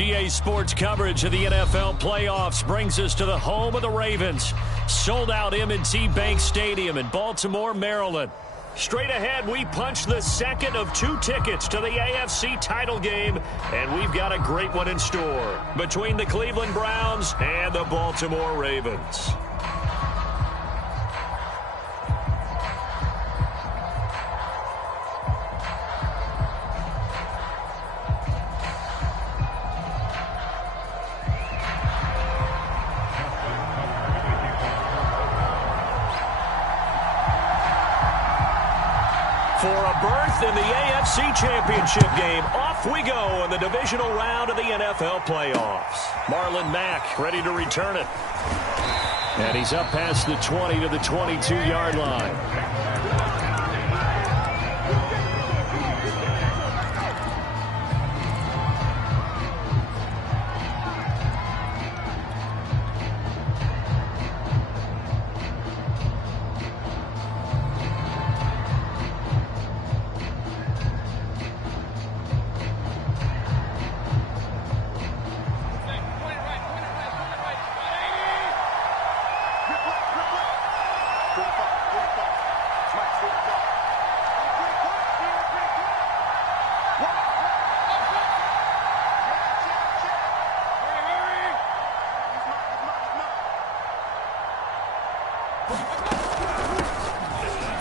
EA Sports coverage of the NFL playoffs brings us to the home of the Ravens. Sold out M&T Bank Stadium in Baltimore, Maryland. Straight ahead, we punch the second of 2 tickets to the AFC title game, and we've got a great one in store between the Cleveland Browns and the Baltimore Ravens. For a berth in the AFC Championship game, off we go in the divisional round of the NFL playoffs. Marlon Mack ready to return it. And he's up past the 20 to the 22-yard line.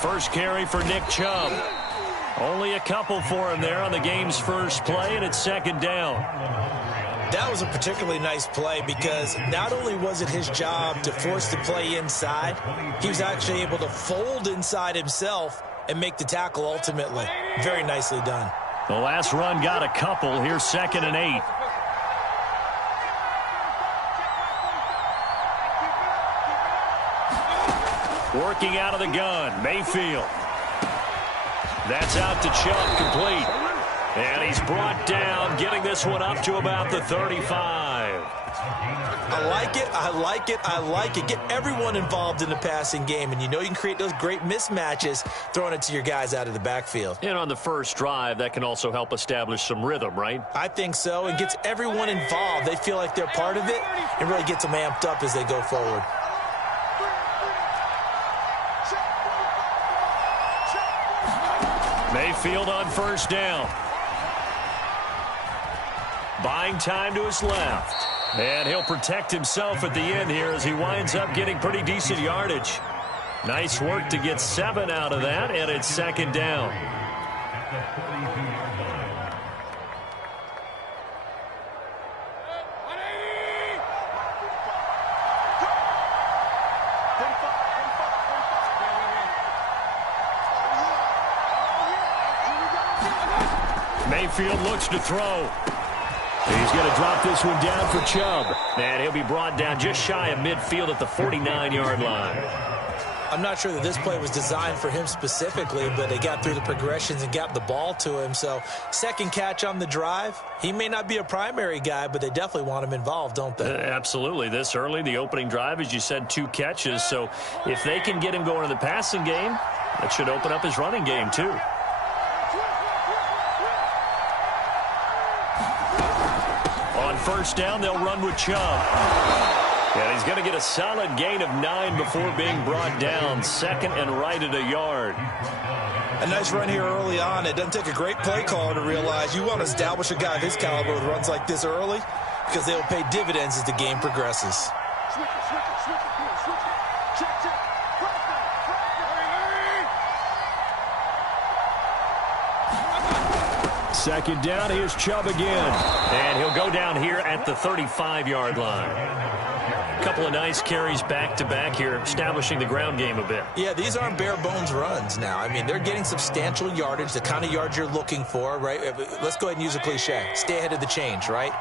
First carry for Nick Chubb. Only a couple for him there on the game's first play, and it's second down. That was a particularly nice play because not only was it his job to force the play inside, he was actually able to fold inside himself and make the tackle ultimately. Very nicely done. The last run got a couple. Here's 2nd and 8. Working out of the gun, Mayfield. That's out to Chubb, complete. And he's brought down, getting this one up to about the 35. I like it, I like it, I like it. Get everyone involved in the passing game, and you know you can create those great mismatches throwing it to your guys out of the backfield. And on the first drive, that can also help establish some rhythm, right? I think so, and gets everyone involved. They feel like they're part of it and really gets them amped up as they go forward. Mayfield on first down. Buying time to his left. And he'll protect himself at the end here as he winds up getting pretty decent yardage. Nice work to get 7 out of that, and it's second down. Mayfield looks to throw. He's going to drop this one down for Chubb. And he'll be brought down just shy of midfield at the 49-yard line. I'm not sure that this play was designed for him specifically, but they got through the progressions and got the ball to him. So, second catch on the drive. He may not be a primary guy, but they definitely want him involved, don't they? Absolutely. This early, the opening drive, as you said, 2 catches. So, if they can get him going in the passing game, that should open up his running game, too. On first down, they'll run with Chubb. And he's going to get a solid gain of 9 before being brought down. 2nd and right at a yard. A nice run here early on. It doesn't take a great play caller to realize you want to establish a guy of his caliber with runs like this early because they'll pay dividends as the game progresses. Second down, here's Chubb again. And he'll go down here at the 35-yard line. A couple of nice carries back-to-back here, establishing the ground game a bit. Yeah, these aren't bare-bones runs now. I mean, they're getting substantial yardage, the kind of yards you're looking for, right? Let's go ahead and use a cliche. Stay ahead of the change, right?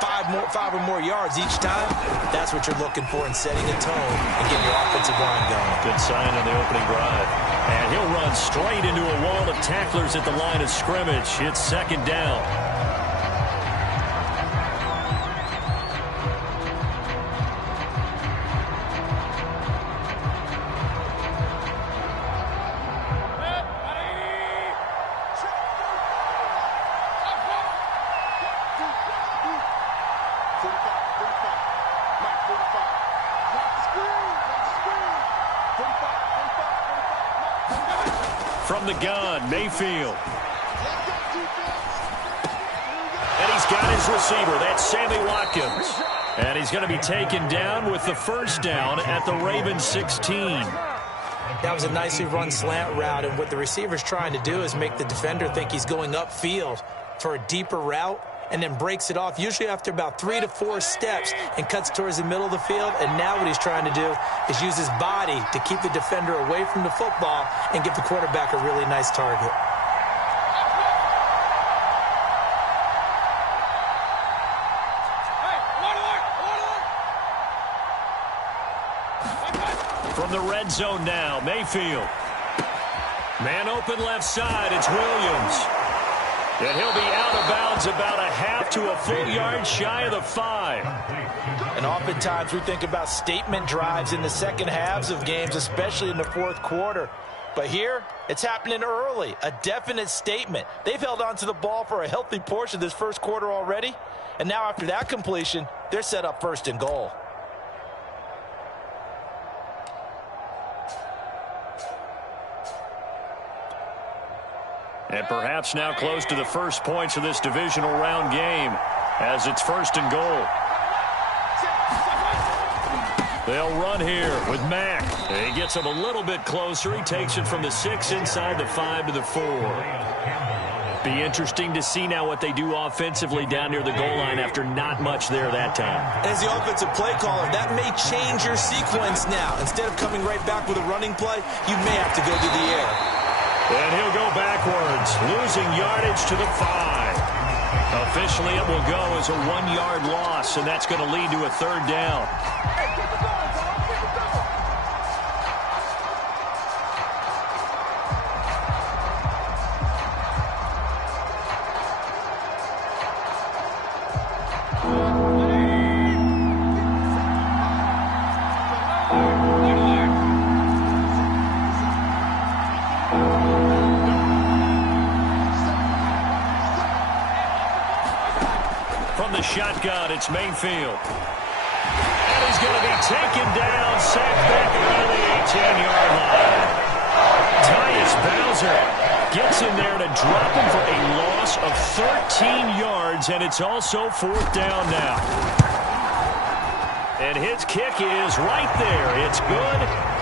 5 or more yards each time, that's what you're looking for in setting a tone and getting your offensive line going. Good sign on the opening drive. And he'll run straight into a wall of tacklers at the line of scrimmage. It's second down. From the gun, Mayfield. And he's got his receiver. That's Sammy Watkins. And he's going to be taken down with the first down at the Ravens 16. That was a nicely run slant route, and what the receiver's trying to do is make the defender think he's going upfield for a deeper route, and then breaks it off, usually after about 3 to 4 steps, and cuts towards the middle of the field. And now what he's trying to do is use his body to keep the defender away from the football and give the quarterback a really nice target. From the red zone now, Mayfield. Man open left side, it's Williams. And he'll be out of bounds about a half to a full yard shy of the 5. And oftentimes we think about statement drives in the second halves of games, especially in the fourth quarter. But here, it's happening early, a definite statement. They've held on to the ball for a healthy portion of this first quarter already. And now after that completion, they're set up first and goal. And perhaps now close to the first points of this divisional round game as it's first and goal. They'll run here with Mack. He gets him a little bit closer. He takes it from the 6 inside the 5 to the 4. Be interesting to see now what they do offensively down near the goal line after not much there that time. As the offensive play caller, that may change your sequence now. Instead of coming right back with a running play, you may have to go to the air. And he'll go backwards, losing yardage to the 5. Officially, it will go as a 1-yard loss, and that's going to lead to a third down. Shotgun, it's Mayfield. And he's going to be taken down, sacked back around the 18-yard line. Tyus Bowser gets in there to drop him for a loss of 13 yards, and it's also fourth down now. And his kick is right there. It's good.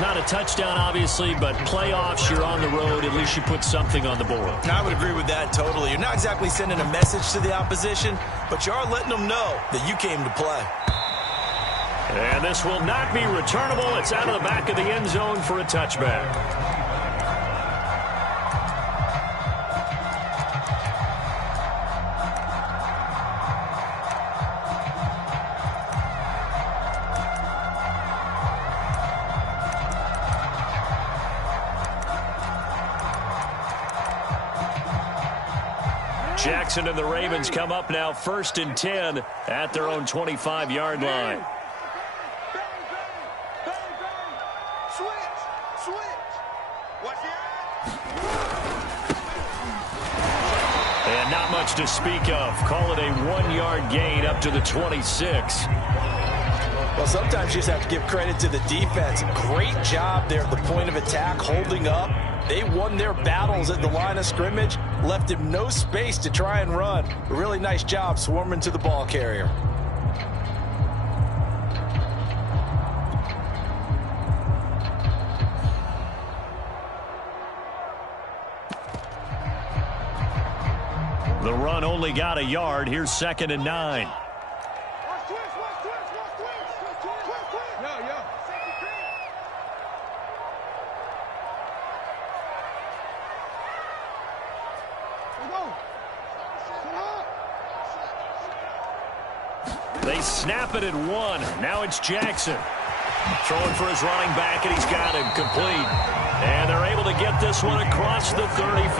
Not a touchdown, obviously, but playoffs, you're on the road. At least you put something on the board. I would agree with that totally. You're not exactly sending a message to the opposition, but you are letting them know that you came to play. And this will not be returnable. It's out of the back of the end zone for a touchback. Jackson and the Ravens come up now first and 10 at their own 25-yard line. And not much to speak of. Call it a 1-yard gain up to the 26. Well, sometimes you just have to give credit to the defense. Great job there at the point of attack, holding up. They won their battles at the line of scrimmage, left him no space to try and run. A really nice job swarming to the ball carrier. The run only got a yard. Here's 2nd and 9. They snap it at 1. Now it's Jackson. Throwing for his running back, and he's got him complete. And they're able to get this one across the 35.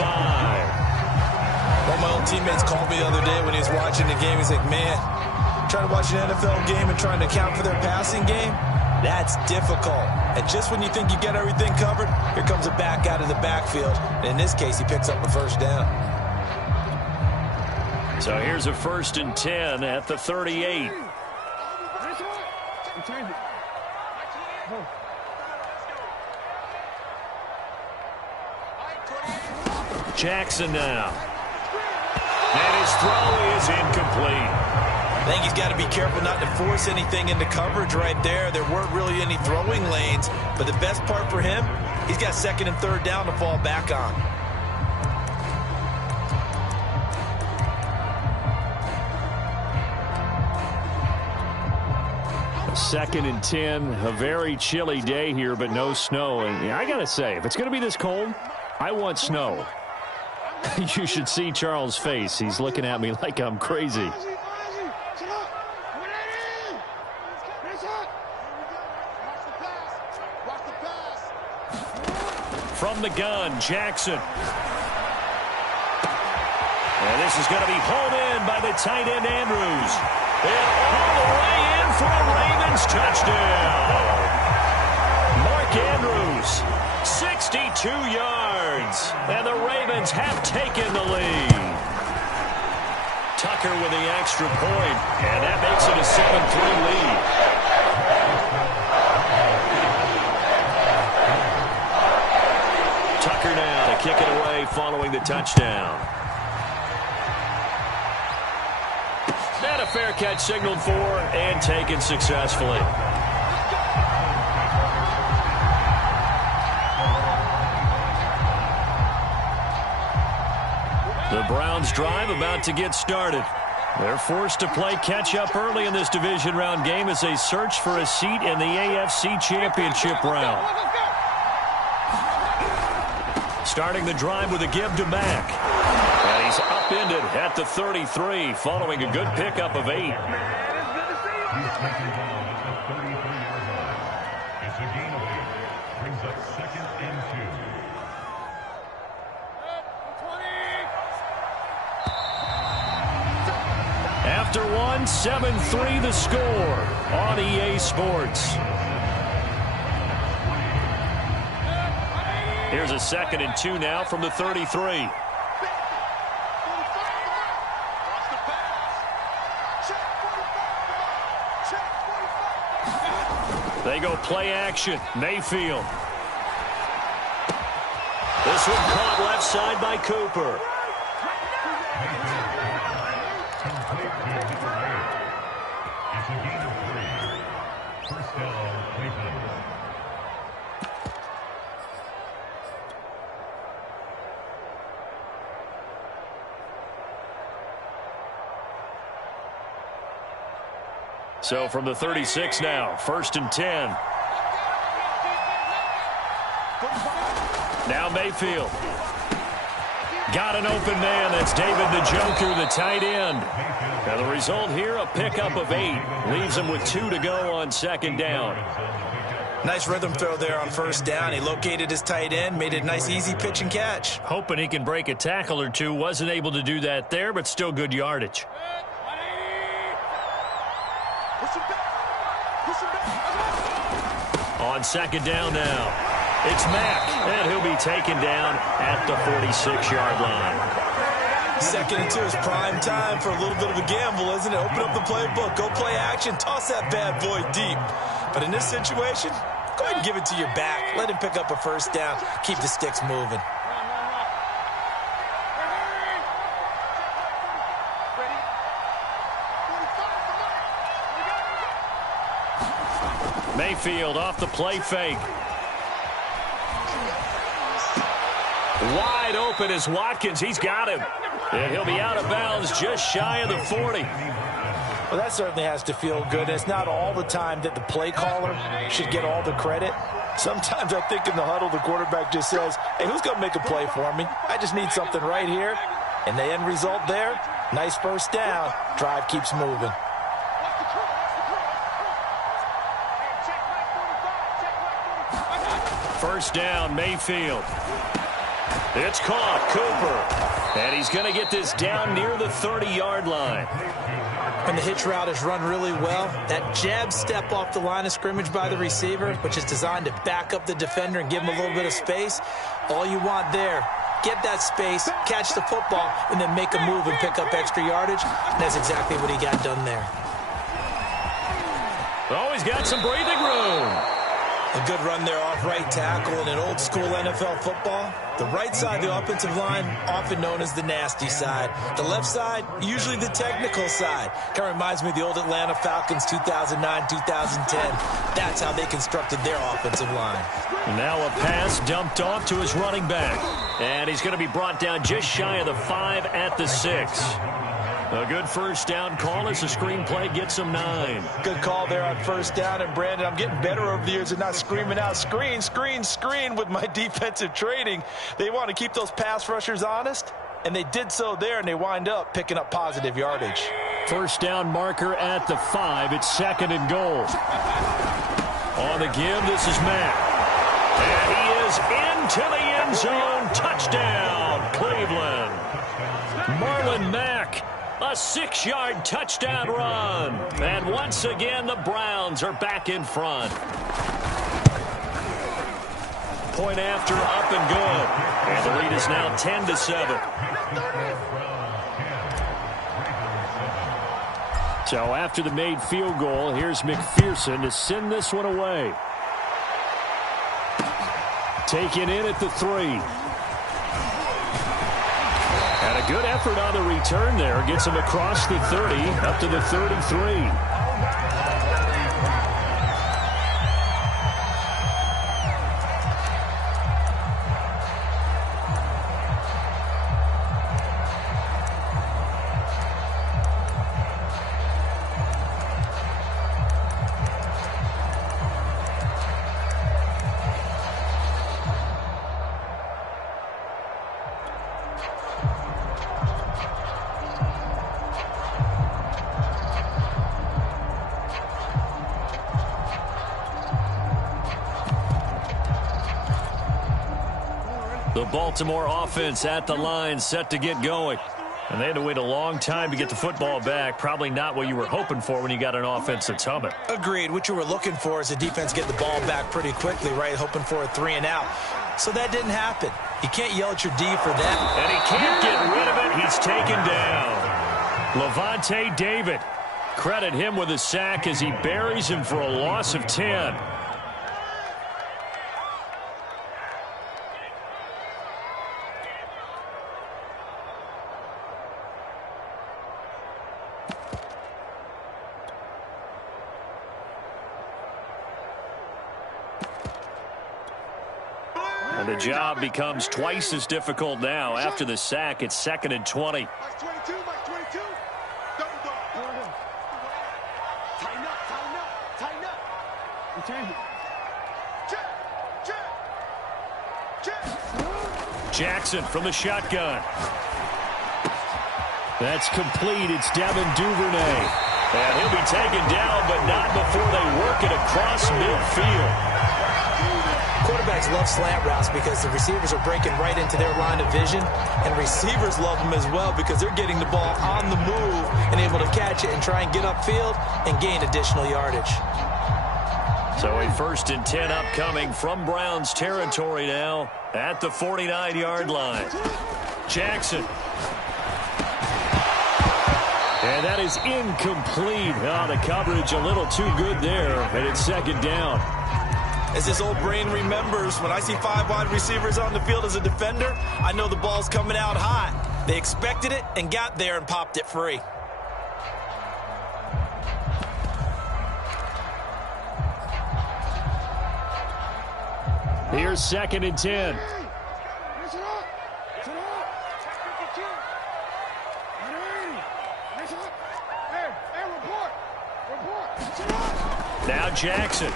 One of my old teammates called me the other day when he was watching the game. He's like, man, trying to watch an NFL game and trying to account for their passing game, that's difficult. And just when you think you get everything covered, here comes a back out of the backfield. And in this case, he picks up a first down. So here's a 1st and 10 at the 38. Jackson now. And his throw is incomplete. I think he's got to be careful not to force anything into coverage right there. There weren't really any throwing lanes, but the best part for him, he's got second and third down to fall back on. Second and 10, a very chilly day here, but no snow. And I got to say, if it's going to be this cold, I want snow. You should see Charles' face. He's looking at me like I'm crazy. From the gun, Jackson. And this is going to be hauled in by the tight end, Andrews. And all the way in for a Ravens touchdown. Mark Andrews, 62 yards. And the Ravens have taken the lead. Tucker with the extra point, and that makes it a 7-3 lead. Tucker now to kick it away following the touchdown. And a fair catch signaled for and taken successfully. The Browns drive about to get started. They're forced to play catch-up early in this division round game as they search for a seat in the AFC Championship round. Starting the drive with a give to Mack. And he's upended at the 33 following a good pickup of 8. After one, 7-3 the score on EA Sports. Here's a 2nd and 2 now from the 33. They go play action. Mayfield. This one caught left side by Cooper. So from the 36 now, 1st and 10. Now Mayfield. Got an open man. That's David Njoku, the tight end. And the result here, a pickup of 8. Leaves him with 2 to go on 2nd down. Nice rhythm throw there on 1st down. He located his tight end, made it a nice, easy pitch and catch. Hoping he can break a tackle or two. Wasn't able to do that there, but still good yardage. On 2nd down now, it's Mack, and he'll be taken down at the 46-yard line. 2nd and 2 is prime time for a little bit of a gamble, isn't it? Open up the playbook, go play action, toss that bad boy deep. But in this situation, go ahead and give it to your back. Let him pick up a 1st down, keep the sticks moving. Mayfield off the play fake. Wide open is Watkins. He's got him. And he'll be out of bounds just shy of the 40. Well, that certainly has to feel good. It's not all the time that the play caller should get all the credit. Sometimes I think in the huddle, the quarterback just says, hey, who's going to make a play for me? I just need something right here. And the end result there, nice 1st down. Drive keeps moving. First down, Mayfield. It's caught, Cooper. And he's going to get this down near the 30-yard line. When the hitch route is run really well, that jab step off the line of scrimmage by the receiver, which is designed to back up the defender and give him a little bit of space, all you want there, get that space, catch the football, and then make a move and pick up extra yardage. And that's exactly what he got done there. Oh, he's got some breathing room. A good run there off right tackle in an old-school NFL football. The right side, the offensive line, often known as the nasty side. The left side, usually the technical side. Kind of reminds me of the old Atlanta Falcons 2009, 2010. That's how they constructed their offensive line. Now a pass dumped off to his running back. And he's going to be brought down just shy of the 5 at the 6. A good first down call as the screenplay gets him 9. Good call there on first down. And, Brandon, I'm getting better over the years at not screaming out, screen, screen, screen with my defensive training. They want to keep those pass rushers honest, and they did so there, and they wind up picking up positive yardage. First down marker at the 5. It's 2nd and goal. On the give, this is Mack. And he is into the end zone. Touchdown, Cleveland. Marlon Mack. A 6-yard touchdown run. And once again, the Browns are back in front. Point after, up and good. And the lead is now 10-7. So after the made field goal, here's McPherson to send this one away. Taken in at the 3. And a good effort on the return there. Gets him across the 30, up to the 33. The Baltimore offense at the line, set to get going. And they had to wait a long time to get the football back. Probably not what you were hoping for when you got an offense that's humming. Agreed. What you were looking for is the defense get the ball back pretty quickly, right? Hoping for a 3 and out. So that didn't happen. You can't yell at your D for that. And he can't get rid of it. He's taken down. Levante David. Credit him with a sack as he buries him for a loss of 10. And the job becomes twice as difficult now. After the sack, it's 2nd and 20. Jackson from the shotgun. That's complete. It's Devin Duvernay. And he'll be taken down, but not before they work it across midfield. Quarterbacks love slant routes because the receivers are breaking right into their line of vision, and receivers love them as well because they're getting the ball on the move and able to catch it and try and get upfield and gain additional yardage. So a 1st and 10 upcoming from Browns territory now at the 49-yard line. Jackson. And that is incomplete. Oh, the coverage a little too good there, and it's 2nd down. As this old brain remembers, when I see 5 wide receivers on the field as a defender, I know the ball's coming out hot. They expected it and got there and popped it free. Here's 2nd and 10. Now Jackson.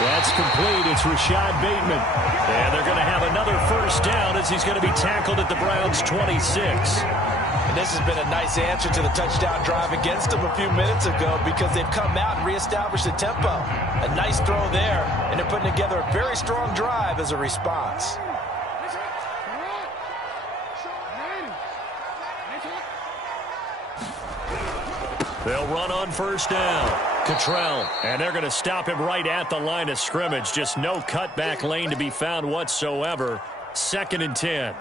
That's complete. It's Rashad Bateman. And they're going to have another first down as he's going to be tackled at the Browns' 26. And this has been a nice answer to the touchdown drive against them a few minutes ago because they've come out and reestablished the tempo. A nice throw there, and they're putting together a very strong drive as a response. They'll run on first down. Cottrell, and they're going to stop him right at the line of scrimmage. Just no cutback lane to be found whatsoever. 2nd and 10.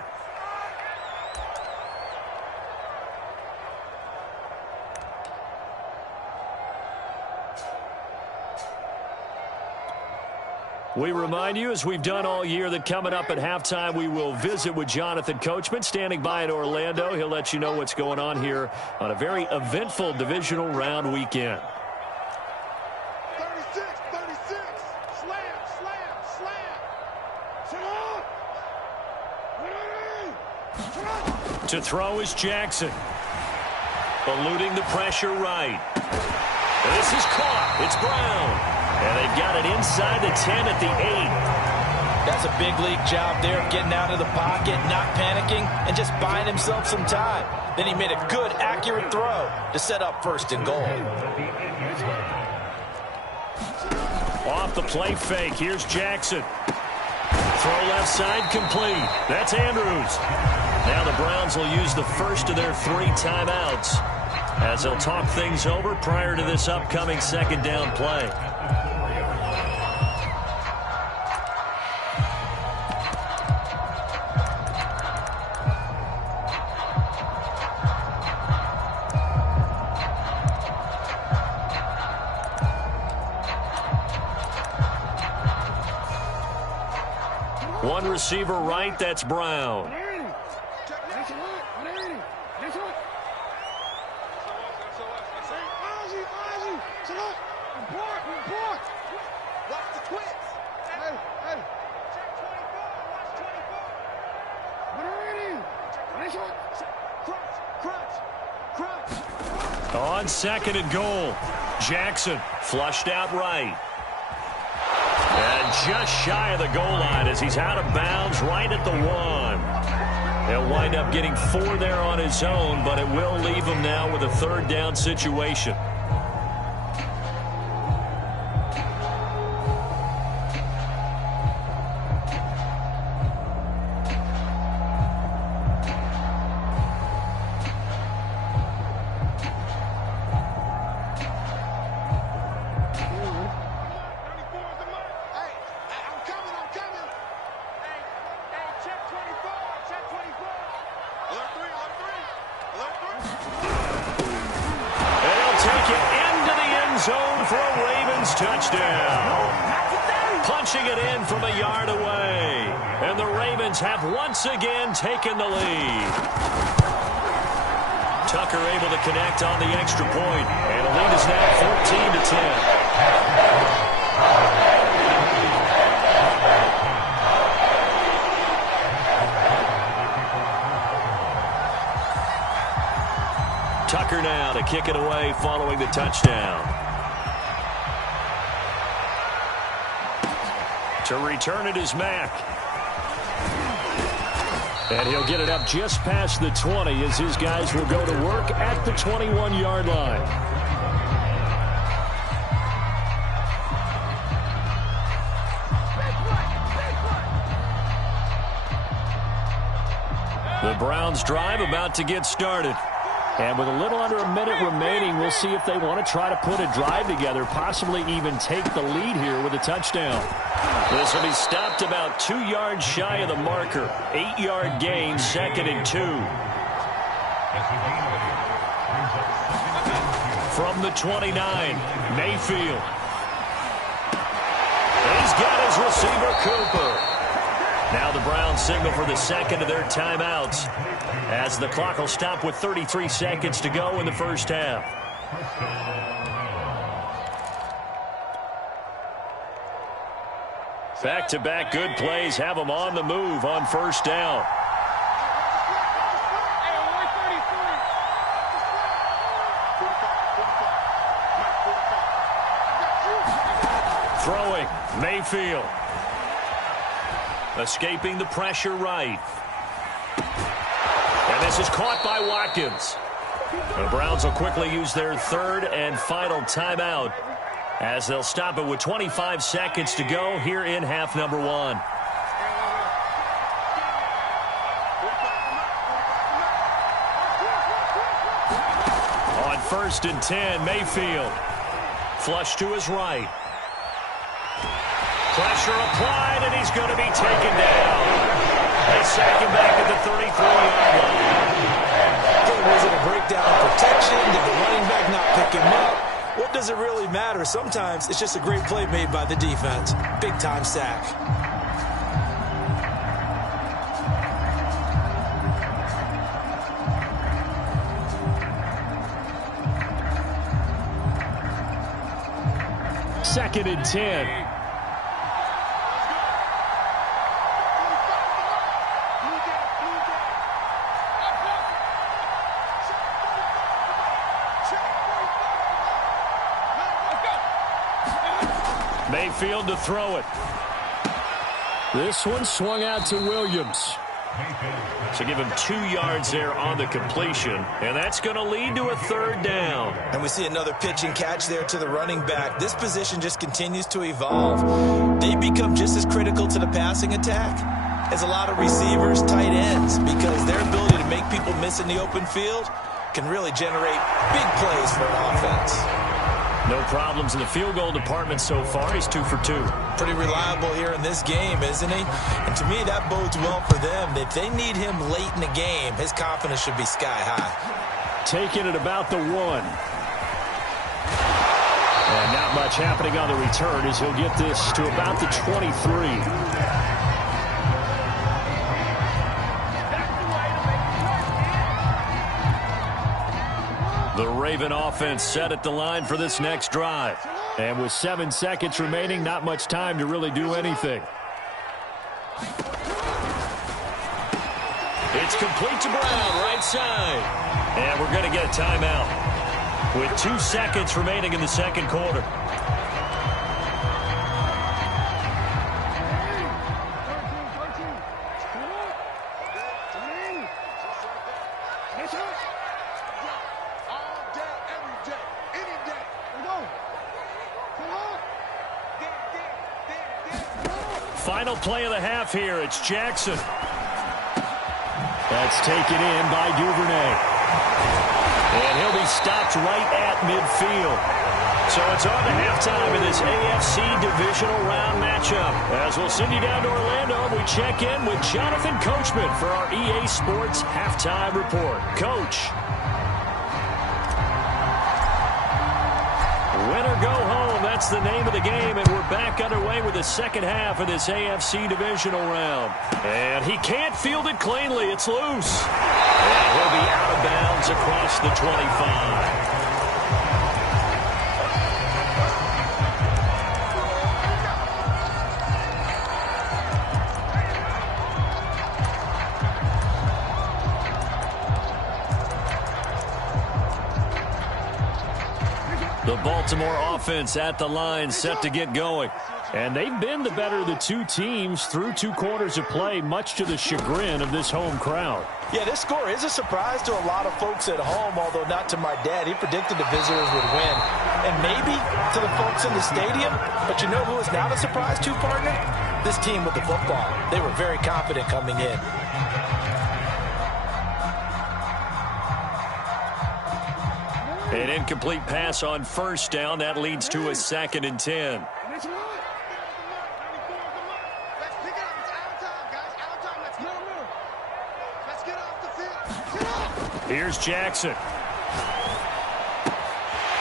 We remind you, as we've done all year, that coming up at halftime, we will visit with Jonathan Coachman, standing by in Orlando. He'll let you know what's going on here on a very eventful divisional round weekend. 36, slam. To throw is Jackson. Eluding the pressure right. This is caught. It's Brown. And they've got it inside the 10 at the 8. That's a big league job there of getting out of the pocket, not panicking, and just buying himself some time. Then he made a good, accurate throw to set up first and goal. Off the play fake. Here's Jackson. Throw left side complete. That's Andrews. Now the Browns will use the first of their 3 timeouts as they'll talk things over prior to this upcoming second down play. One receiver right, that's Brown. On second and goal, Jackson flushed out right. And just shy of the goal line as he's out of bounds right at the 1. He'll wind up getting 4 there on his own, but it will leave him now with a third down situation. Again taking the lead. Tucker able to connect on the extra point, and the lead is now 14-10. Tucker now to kick it away following the touchdown. To return it is Mack. And he'll get it up just past the 20 as his guys will go to work at the 21-yard line. The Browns drive about to get started. And with a little under a minute remaining, we'll see if they want to try to put a drive together, possibly even take the lead here with a touchdown. This will be stopped about 2 yards shy of the marker. 8-yard gain, 2nd and 2. From the 29, Mayfield. He's got his receiver, Cooper. Now the Browns signal for the second of their timeouts as the clock will stop with 33 seconds to go in the first half. Back-to-back good plays have them on the move on first down. Throwing, Mayfield. Escaping the pressure right. And this is caught by Watkins. The Browns will quickly use their third and final timeout as they'll stop it with 25 seconds to go here in half number 1. On 1st and 10, Mayfield. Flush to his right. Pressure applied, and he's going to be taken down. They sack him back at the 33-yard line. Was it a breakdown of protection? Did the running back not pick him up? what does it really matter? Sometimes it's just a great play made by the defense. Big-time sack. Second and 10. Mayfield to throw it. This one swung out to Williams. So give him 2 yards there on the completion, and that's going to lead to a third down. And we see another pitch and catch there to the running back. This position just continues to evolve. They become just as critical to the passing attack as a lot of receivers, tight ends, because their ability to make people miss in the open field can really generate big plays for an offense. No problems in the field goal department so far. He's 2 for 2. Pretty reliable here in this game, isn't he? And to me, that bodes well for them. If they need him late in the game, his confidence should be sky high. Taking it about the 1. And not much happening on the return as he'll get this to about the 23. The Raven offense set at the line for this next drive. And with 7 seconds remaining, not much time to really do anything. It's complete to Brown, right side. And we're going to get a timeout with 2 seconds remaining in the second quarter. Final play of the half here. It's Jackson. That's taken in by Duvernay. And he'll be stopped right at midfield. So it's on to halftime in this AFC Divisional Round matchup. As we'll send you down to Orlando, we check in with Jonathan Coachman for our EA Sports Halftime Report. Coach. Win or go home, that's the name of the game, and we're back underway with the second half of this AFC Divisional Round. And he can't field it cleanly. It's loose. And he'll be out of bounds across the 25. The Baltimore offense at the line, set to get going. And they've been the better of the 2 teams through 2 quarters of play, much to the chagrin of this home crowd. Yeah, this score is a surprise to a lot of folks at home, although not to my dad. He predicted the visitors would win. And maybe to the folks in the stadium, but you know who is not a surprise to, partner? This team with the football. They were very confident coming in. An incomplete pass on first down. That leads to a 2nd and 10. Here's Jackson.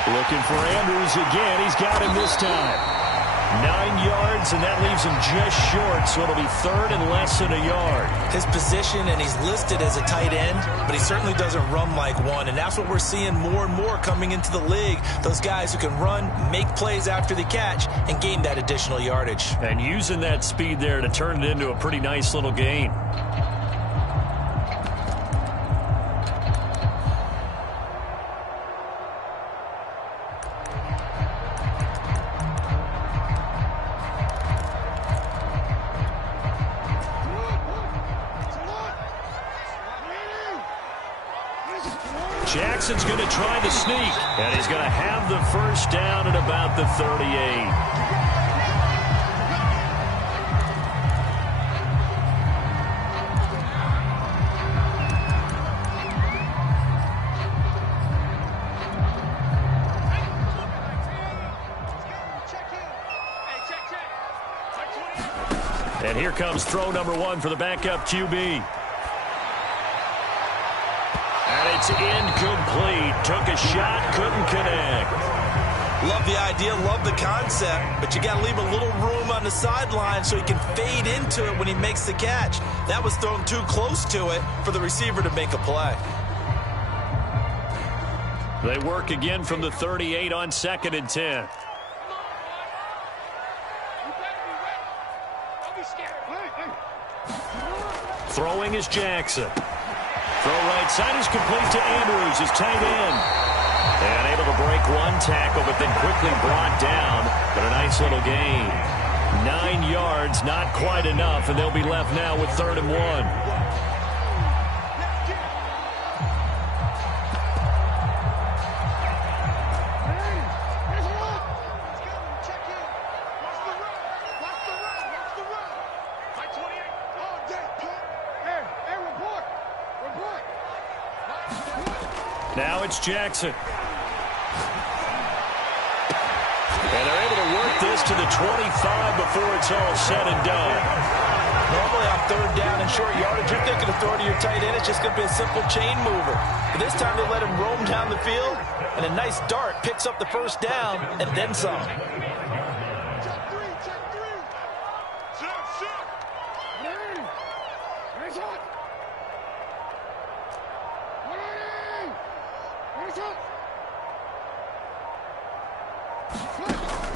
Looking for Andrews again. He's got him this time. 9 yards, and that leaves him just short, so it'll be 3rd and less than a yard. His position, and he's listed as a tight end, but he certainly doesn't run like one, and that's what we're seeing more and more coming into the league. Those guys who can run, make plays after the catch, and gain that additional yardage. And using that speed there to turn it into a pretty nice little gain. Jackson's going to try the sneak, and he's going to have the first down at about the 38. And here comes throw number 1 for the backup QB. And it's incomplete. Took a shot, couldn't connect. Love the idea, love the concept, but you got to leave a little room on the sideline so he can fade into it when he makes the catch. That was thrown too close to it for the receiver to make a play. They work again from the 38 on 2nd and 10. Throwing is Jackson. Throw right side is complete to Andrews, his tight end. And able to break one tackle, but then quickly brought down. But a nice little gain. 9 yards, not quite enough, and they'll be left now with 3rd and 1. Now it's Jackson. And they're able to work this to the 25 before it's all said and done. Normally on 3rd down and short yardage, you're thinking of throwing to your tight end. It's just going to be a simple chain mover. But this time they let him roam down the field, and a nice dart picks up the 1st down and then some. Check three. Shut.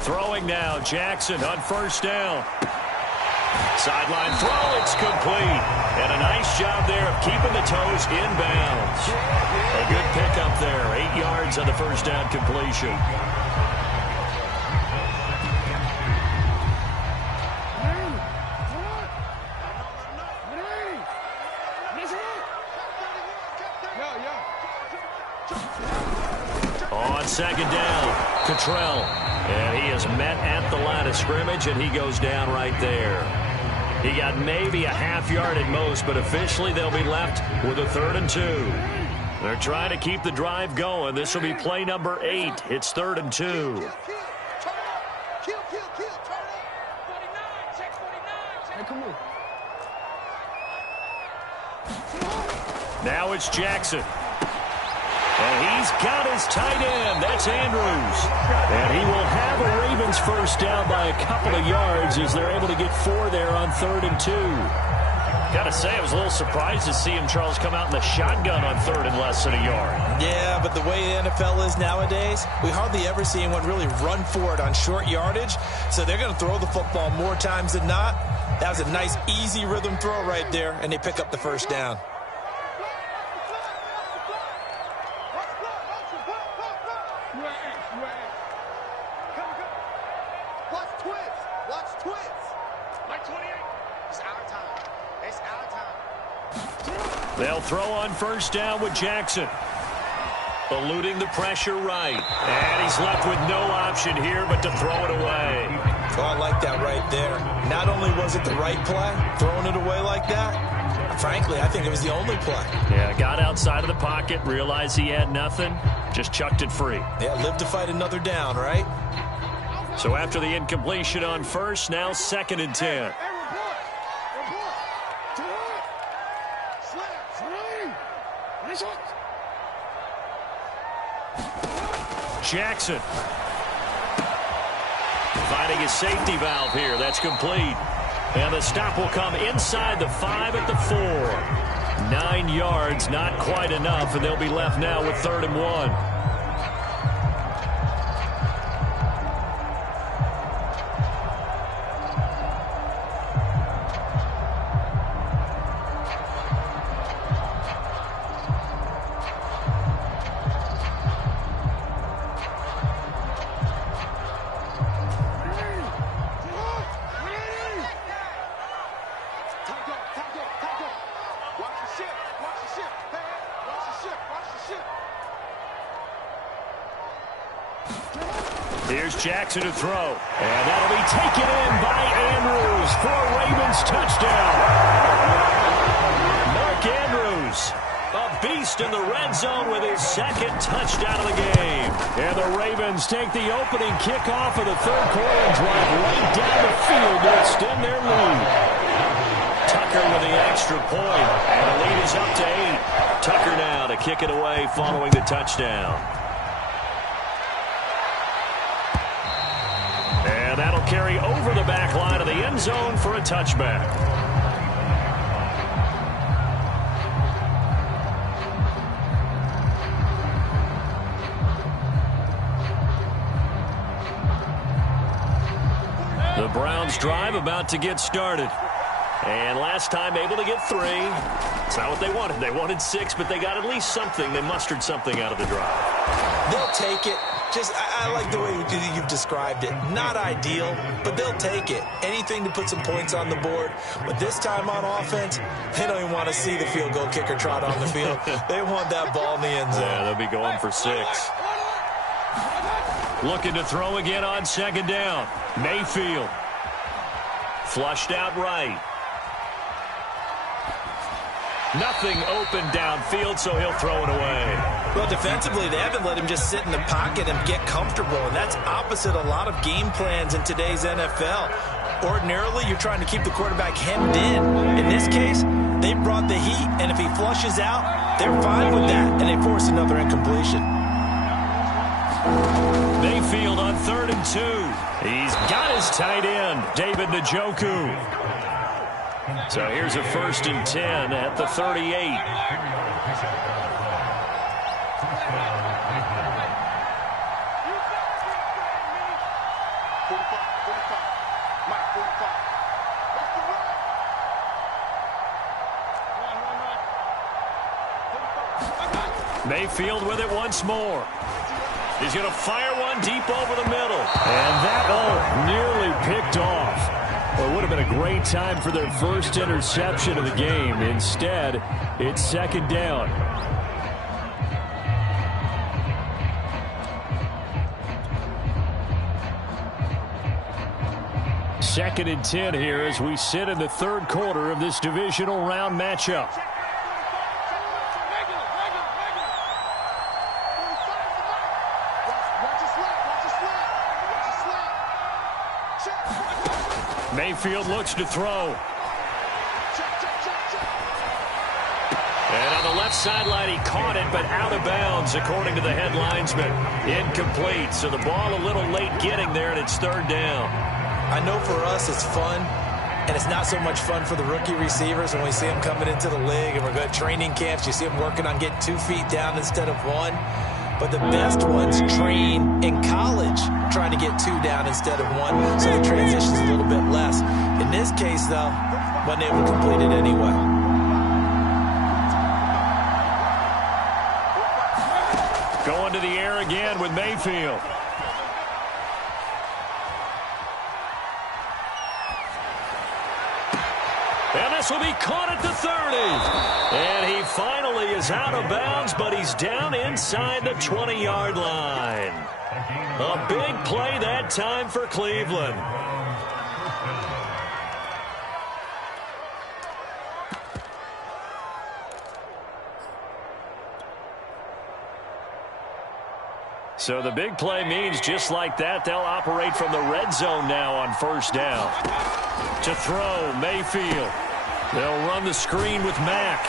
Throwing now, Jackson on 1st down. Sideline throw, it's complete. And a nice job there of keeping the toes inbounds. A good pickup there, 8 yards on the 1st down completion. On 2nd down, Cottrell. And he is met at the line of scrimmage, and he goes down right there. He got maybe a half yard at most, but officially they'll be left with a 3rd and 2. They're trying to keep the drive going. This will be play number 8. It's 3rd and 2. Kill. Turn up. 49. Check 49. Hey, come on. Now it's Jackson. And he's got his tight end. That's Andrews. And he will have a Ravens 1st down by a couple of yards as they're able to get 4 there on 3rd and 2. Got to say, I was a little surprised to see him, Charles, come out in the shotgun on 3rd and less than a yard. Yeah, but the way the NFL is nowadays, we hardly ever see anyone really run for it on short yardage. So they're going to throw the football more times than not. That was a nice, easy rhythm throw right there, and they pick up the 1st down. They'll throw on 1st down with Jackson. Eluding the pressure right. And he's left with no option here but to throw it away. Oh, I like that right there. Not only was it the right play, throwing it away like that, frankly, I think it was the only play. Yeah, got outside of the pocket, realized he had nothing, just chucked it free. Yeah, live to fight another down, right? So after the incompletion on 1st, now 2nd and 10. Jackson finding his safety valve here. That's complete. And the stop will come inside the 5 at the 4. 9 yards, not quite enough, and they'll be left now with 3rd and 1. Here's Jackson to throw. And that'll be taken in by Andrews for a Ravens touchdown. Mark Andrews, a beast in the red zone with his 2nd touchdown of the game. And the Ravens take the opening kickoff of the 3rd quarter and drive right down the field to extend their lead. Tucker with the extra point, and the lead is up to 8. Tucker now to kick it away following the touchdown. And that'll carry over the back line of the end zone for a touchback. The Browns drive about to get started. And last time able to get 3. It's not what they wanted. They wanted 6, but they got at least something. They mustered something out of the drive. They'll take it. I like the way you've described it. Not ideal, but they'll take it. Anything to put some points on the board. But this time on offense, they don't even want to see the field goal kicker trot on the field. They want that ball in the end zone. Yeah, they'll be going for 6. Looking to throw again on second down. Mayfield. Flushed out right. Nothing open downfield, so he'll throw it away. Well, defensively, they haven't let him just sit in the pocket and get comfortable, and that's opposite a lot of game plans in today's NFL. Ordinarily, you're trying to keep the quarterback hemmed in. In this case, they brought the heat, and if he flushes out, they're fine with that, and they force another incompletion. Mayfield on 3rd and 2. He's got his tight end, David Njoku. So here's a 1st and 10 at the 38. Mayfield with it once more. He's going to fire one deep over the middle. And that nearly picked off. Well, it would have been a great time for their first interception of the game. Instead, it's 2nd down. Second and 10 here as we sit in the 3rd quarter of this divisional round matchup. Mayfield looks to throw. And on the left sideline, he caught it, but out of bounds, according to the head linesman. Incomplete, so the ball a little late getting there, and it's 3rd down. I know for us it's fun, and it's not so much fun for the rookie receivers when we see them coming into the league, and we're going to training camps. You see them working on getting 2 feet down instead of 1. But the best ones train in college trying to get 2 down instead of 1, so the transition's a little bit less. In this case, though, wasn't able to complete it anyway. Going to the air again with Mayfield. And this will be caught at the 30. And he finally is out of bounds, but he's down inside the 20-yard line. A big play that time for Cleveland. So the big play means just like that, they'll operate from the red zone now on 1st down. To throw, Mayfield. They'll run the screen with Mack.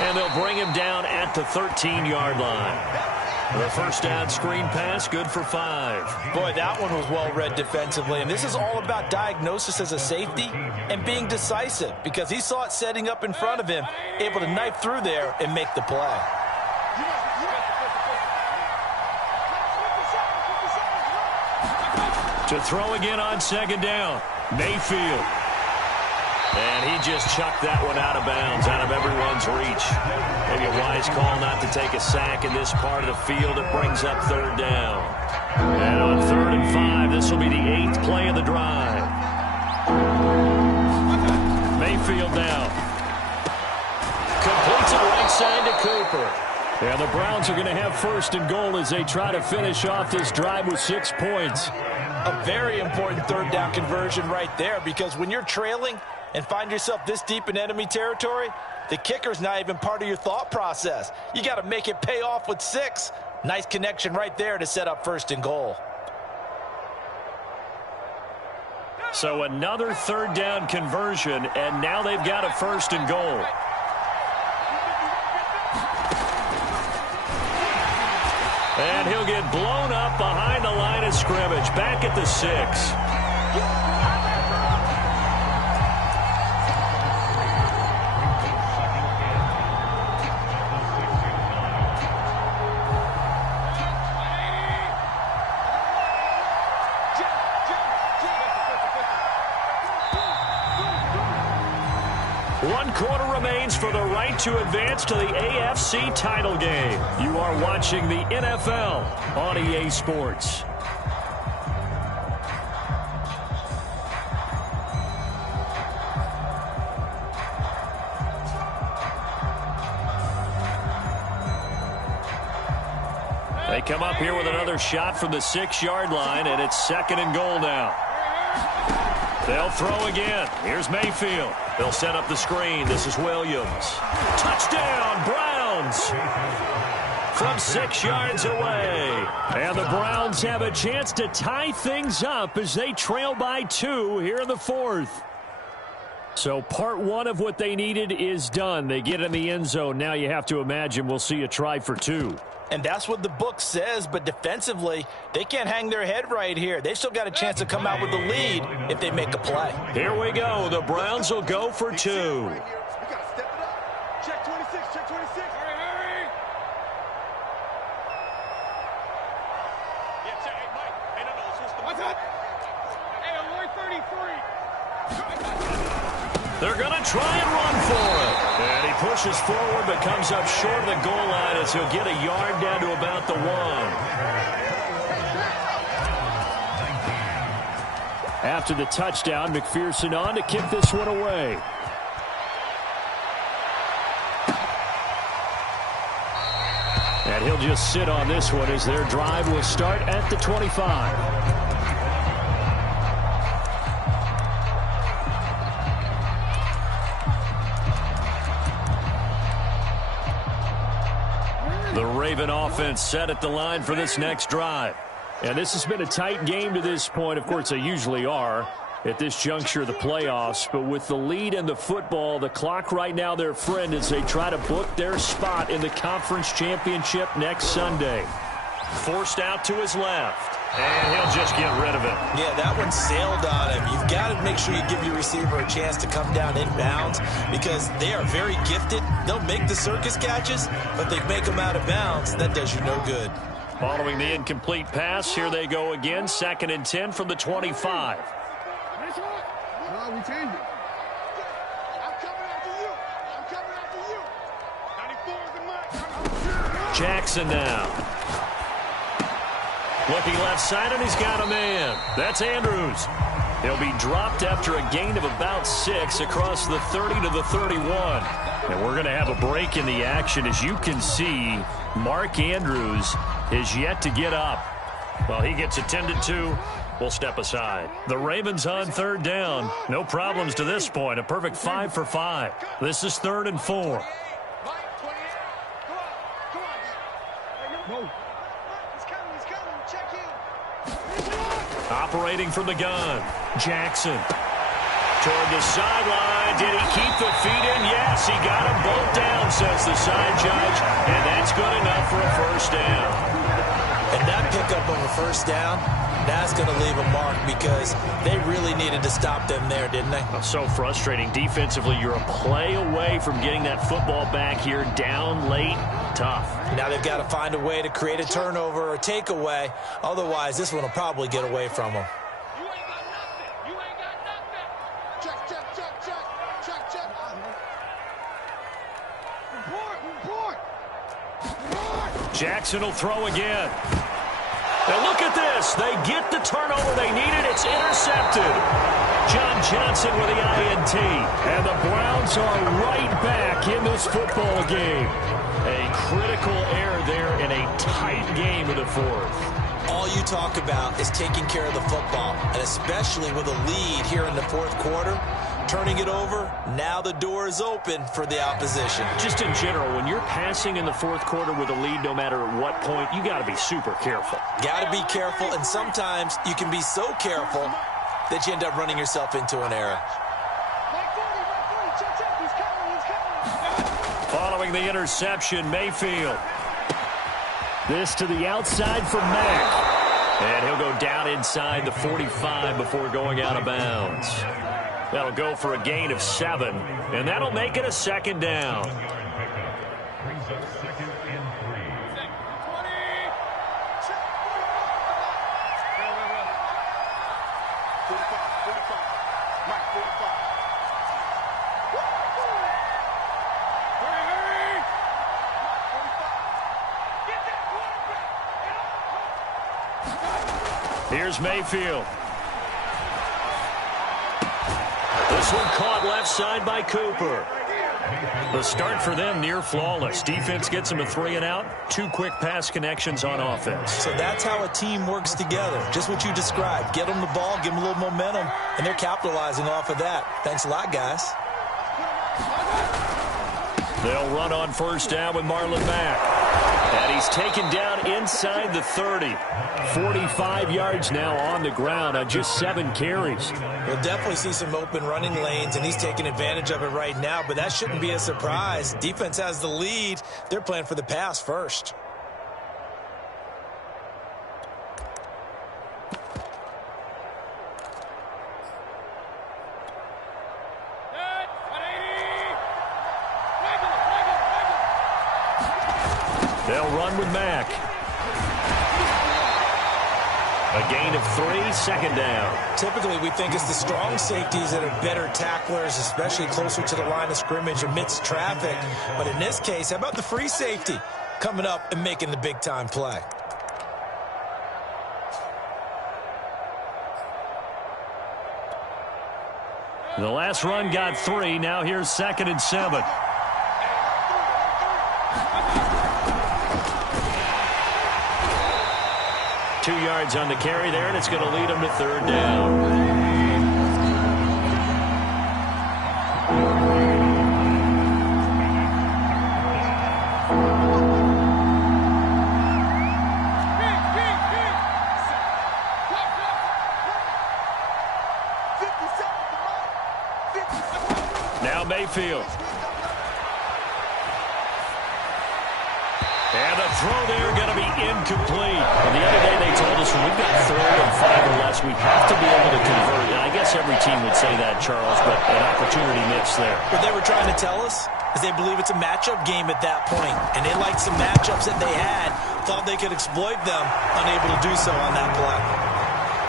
And they'll bring him down at the 13-yard line. The 1st down screen pass, good for 5. Boy, that one was well read defensively. And this is all about diagnosis as a safety and being decisive, because he saw it setting up in front of him, able to knife through there and make the play. To throw again on 2nd down, Mayfield. And he just chucked that one out of bounds, out of everyone's reach. Maybe a wise call not to take a sack in this part of the field. It brings up 3rd down. And on 3rd and 5, this will be the 8th play of the drive. Mayfield now. Completes it right side to Cooper. And the Browns are going to have 1st and goal as they try to finish off this drive with 6 points. A very important 3rd down conversion right there, because when you're trailing and find yourself this deep in enemy territory, the kicker's not even part of your thought process. You got to make it pay off with 6. Nice connection right there to set up 1st and goal. So another 3rd down conversion, and now they've got a 1st and goal. And he'll get blown up behind the line of scrimmage, back at the 6. One quarter remains for the right to advance to the AFC title game. You are watching the NFL on EA Sports. They come up here with another shot from the 6-yard line, and it's 2nd and goal now. They'll throw again. Here's Mayfield. They'll set up the screen. This is Williams. Touchdown, Browns! From 6 yards away. And the Browns have a chance to tie things up as they trail by 2 here in the 4th. So part 1 of what they needed is done. They get in the end zone. Now you have to imagine we'll see a try for 2. And that's what the book says, but defensively, they can't hang their head right here. They've still got a chance to come out with the lead if they make a play. Here we go. The Browns will go for 2. We got to step it up. Check 26, check 26. Hurry. Yeah, check. Hey, Mike. Hey, no, it's what's that? Hey, alert 33. They're going to try and run for it. And he pushes forward but comes up short of the goal line as he'll get a yard down to about the 1. After the touchdown, McPherson on to kick this one away. And he'll just sit on this one as their drive will start at the 25. The Raven offense set at the line for this next drive. And this has been a tight game to this point. Of course, they usually are at this juncture of the playoffs. But with the lead in the football, the clock right now their friend as they try to book their spot in the conference championship next Sunday. Forced out to his left. And he'll just get rid of it. Yeah, that one sailed on him. You've got to make sure you give your receiver a chance to come down inbounds because they are very gifted. They'll make the circus catches, but they make them out of bounds. That does you no good. Following the incomplete pass, here they go again. 2nd and 10 from the 25. No, we changed it. I'm coming after you. I'm coming after you. 94 is the mark. Jackson now. Looking left side, and he's got a man. That's Andrews. He'll be dropped after a gain of about 6 across the 30 to the 31. And we're going to have a break in the action. As you can see, Mark Andrews is yet to get up. Well, he gets attended to. We'll step aside. The Ravens on 3rd down. No problems to this point. A perfect 5 for 5. This is 3rd and 4. Operating from the gun. Jackson. Toward the sideline. Did he keep the feet in? Yes, he got them both down, says the side judge. And that's good enough for a first down. And that pickup of a first down, that's going to leave a mark because they really needed to stop them there, didn't they? So frustrating. Defensively, you're a play away from getting that football back here down late. Tough. Now they've got to find a way to create a turnover or takeaway. Otherwise, this one will probably get away from them. You ain't got nothing. You ain't got nothing. Check, check, check, check. Check, check. Report. Jackson will throw again. And look at this. They get the turnover they needed. It's intercepted. John Johnson with the INT. And the Browns are right back in this football game. A critical error there in a tight game in the 4th. All you talk about is taking care of the football, and especially with a lead here in the 4th quarter, turning it over, now the door is open for the opposition. Just in general, when you're passing in the 4th quarter with a lead, no matter at what point, you got to be super careful. Got to be careful, and sometimes you can be so careful that you end up running yourself into an error. Check, check. He's coming. Following the interception, Mayfield. This to the outside for Mack. And he'll go down inside the 45 before going out of bounds. That'll go for a gain of 7, and that'll make it a second down. Brings up second and 3. Here's Mayfield. This one caught left side by Cooper. The start for them near flawless. Defense gets them a 3 and out. 2 quick pass connections on offense. So that's how a team works together. Just what you described. Get them the ball, give them a little momentum, and they're capitalizing off of that. Thanks a lot, guys. They'll run on first down with Marlon Mack. And he's taken down inside the 30. 45 yards now on the ground on just 7 carries. We'll definitely see some open running lanes, and he's taking advantage of it right now, but that shouldn't be a surprise. Defense has the lead. They're playing for the pass first. They'll run with Mack. A gain of 3, second down. Typically, we think it's the strong safeties that are better tacklers, especially closer to the line of scrimmage amidst traffic. But in this case, how about the free safety coming up and making the big-time play? The last run got 3. Now here's 2nd and 7. Two yards on the carry there, and it's going to lead them to 3rd down. Now Mayfield. And the throw there going to be incomplete. And the other day they told us when we've got 3rd and 5 or less, we have to be able to convert. And I guess every team would say that, Charles, but an opportunity missed there. What they were trying to tell us is they believe it's a matchup game at that point. And they liked some matchups that they had, thought they could exploit them, unable to do so on that play.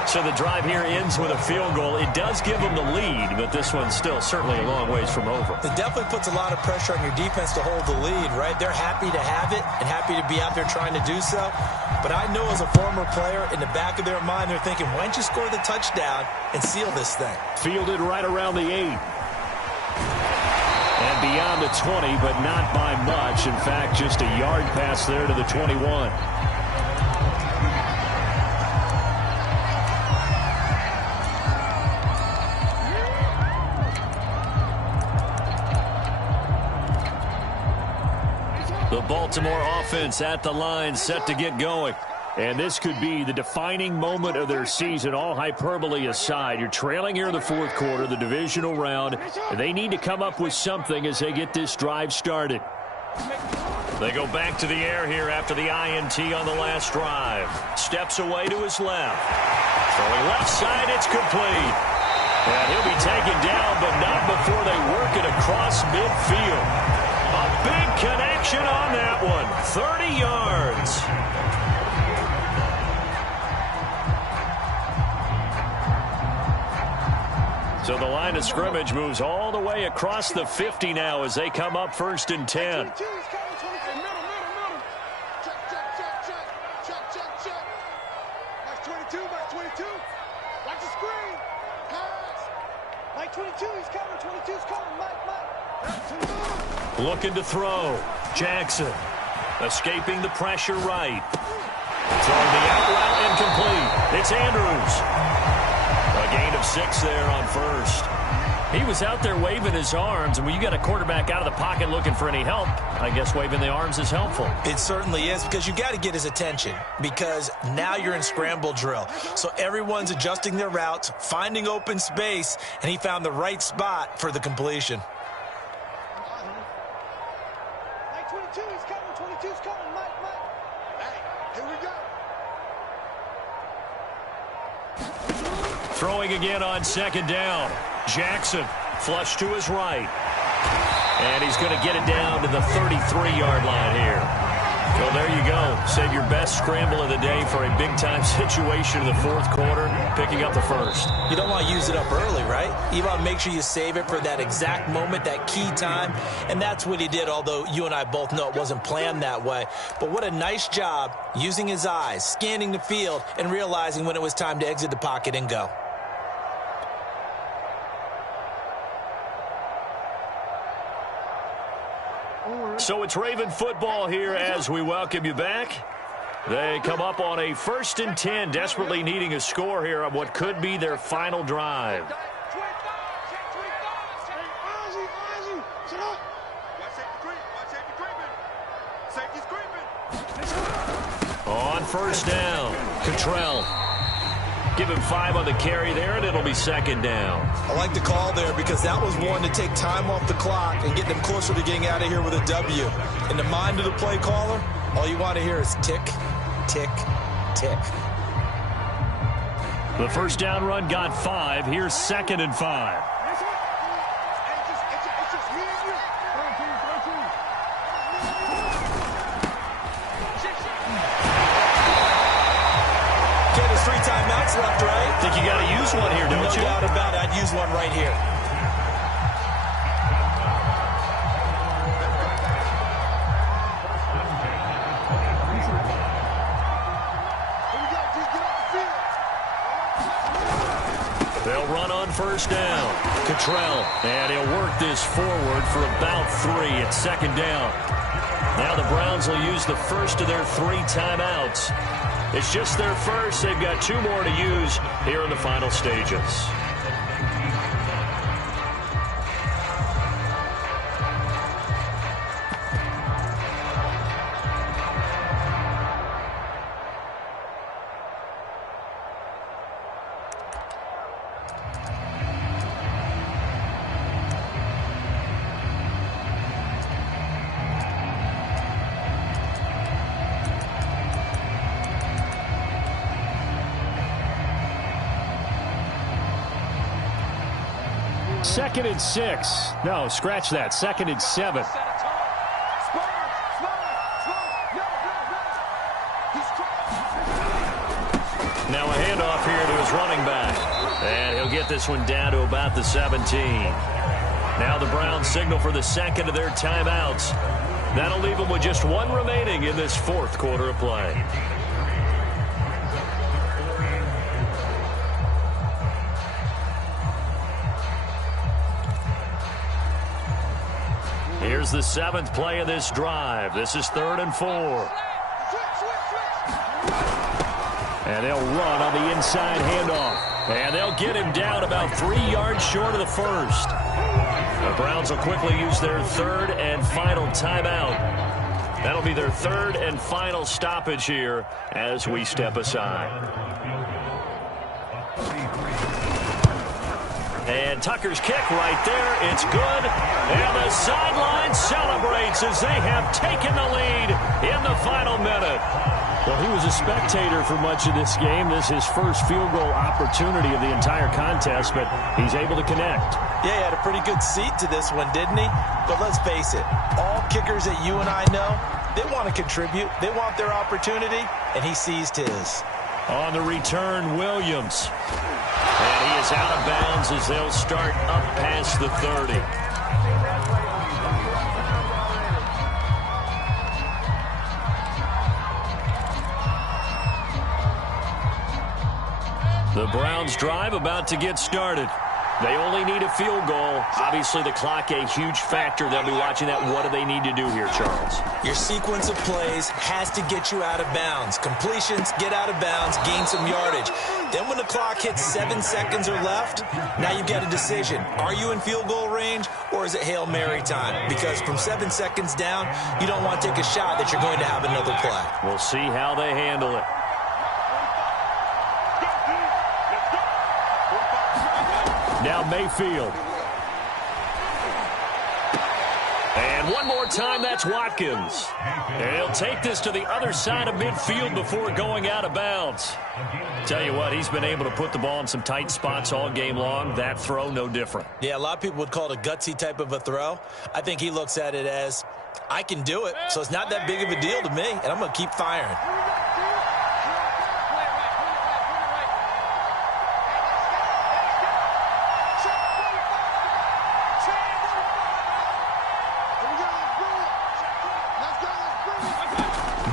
So the drive here ends with a field goal. It does give them the lead, but this one's still certainly a long ways from over. It definitely puts a lot of pressure on your defense to hold the lead, right? They're happy to have it and happy to be out there trying to do so. But I know as a former player, in the back of their mind, they're thinking, why don't you score the touchdown and seal this thing? Fielded right around the 8. And beyond the 20, but not by much. In fact, just a yard pass there to the 21. The Baltimore offense at the line, set to get going. And this could be the defining moment of their season, all hyperbole aside. You're trailing here in the 4th quarter, the divisional round. They need to come up with something as they get this drive started. They go back to the air here after the INT on the last drive. Steps away to his left. Throwing left side, it's complete. And he'll be taken down, but not before they work it across midfield. A big connection on that one. 30 yards. So the line of scrimmage moves all the way across the 50 now as they come up 1st and 10. Looking to throw. Jackson escaping the pressure right. Throwing the out route incomplete. It's Andrews. A gain of 6 there on 1st. He was out there waving his arms, and when you got a quarterback out of the pocket looking for any help, I guess waving the arms is helpful. It certainly is, because you got to get his attention, because now you're in scramble drill. So everyone's adjusting their routes, finding open space, and he found the right spot for the completion. Throwing again on second down. Jackson flush to his right. And he's going to get it down to the 33-yard line here. Well, there you go. Save your best scramble of the day for a big-time situation in the fourth quarter, picking up the first. You don't want to use it up early, right? You want to make sure you save it for that exact moment, that key time. And that's what he did, although you and I both know it wasn't planned that way. But what a nice job using his eyes, scanning the field, and realizing when it was time to exit the pocket and go. So it's Raven football here as we welcome you back. They come up on a 1st and 10, desperately needing a score here on what could be their final drive. On first down, Cottrell. Give him 5 on the carry there, and it'll be second down. I like the call there because that was one to take time off the clock and get them closer to getting out of here with a W. In the mind of the play caller, all you want to hear is tick, tick, tick. The first down run got 5. Here's 2nd and 5. Timeouts left, right? Think you got to use one here, don't you? No doubt about it. I'd use one right here. They'll run on first down. Cottrell, and he'll work this forward for about 3 at second down. Now the Browns will use the first of their 3 timeouts. It's just their first. They've got 2 more to use here in the final stages. Second and 6. No, scratch that. 2nd and 7. Now a handoff here to his running back. And he'll get this one down to about the 17. Now the Browns signal for the second of their timeouts. That'll leave them with just 1 remaining in this fourth quarter of play. Here's the 7th play of this drive. This is 3rd and 4. And they'll run on the inside handoff. And they'll get him down about 3 yards short of the first. The Browns will quickly use their 3rd and final timeout. That'll be their 3rd and final stoppage here as we step aside. And Tucker's kick right there. It's good. And the sideline celebrates as they have taken the lead in the final minute. Well, he was a spectator for much of this game. This is his first field goal opportunity of the entire contest, but he's able to connect. Yeah, he had a pretty good seat to this one, didn't he? But let's face it, all kickers that you and I know, they want to contribute. They want their opportunity, and he seized his. On the return, Williams. And he is out of bounds as they'll start up past the 30. The Browns drive about to get started. They only need a field goal. Obviously, the clock a huge factor. They'll be watching that. What do they need to do here, Charles? Your sequence of plays has to get you out of bounds. Completions, get out of bounds, gain some yardage. Then when the clock hits 7 seconds or left, now you've got a decision. Are you in field goal range, or is it Hail Mary time? Because from 7 seconds down, you don't want to take a shot that you're going to have another play. We'll see how they handle it. Now Mayfield. And one more time, that's Watkins. And he'll take this to the other side of midfield before going out of bounds. Tell you what, he's been able to put the ball in some tight spots all game long. That throw, no different. Yeah, a lot of people would call it a gutsy type of a throw. I think he looks at it as, I can do it, so it's not that big of a deal to me, and I'm going to keep firing.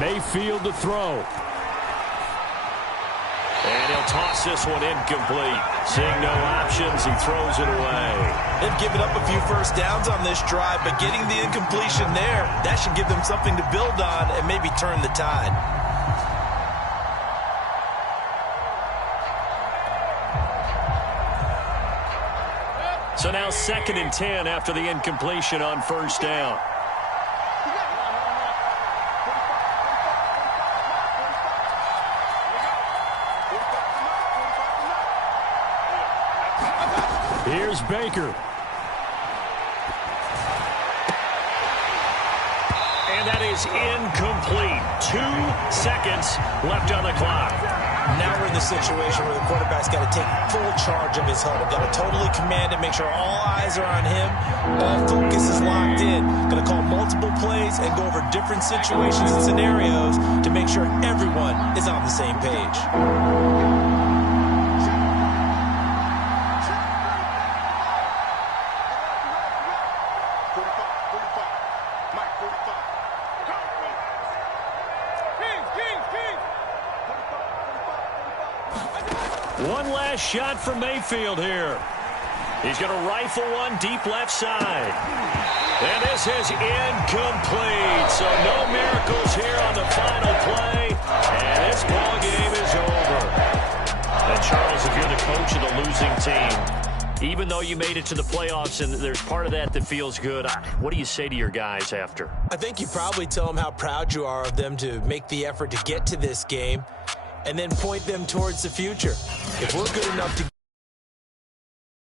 Mayfield to throw. And he'll toss this one incomplete. Seeing no options, he throws it away. They've given up a few first downs on this drive, but getting the incompletion there, that should give them something to build on and maybe turn the tide. So now 2nd and 10 after the incompletion on first down. Here's Baker. And that is incomplete. 2 seconds left on the clock. Now we're in the situation where the quarterback's got to take full charge of his huddle. Got to totally command it, make sure all eyes are on him. All focus is locked in. Going to call multiple plays and go over different situations and scenarios to make sure everyone is on the same page. One last shot for Mayfield here. He's going to rifle one deep left side. And this is incomplete. So no miracles here on the final play. And this ball game is over. And Charles, if you're the coach of the losing team, even though you made it to the playoffs and there's part of that feels good, what do you say to your guys after? I think you probably tell them how proud you are of them to make the effort to get to this game and then point them towards the future. If we're good enough to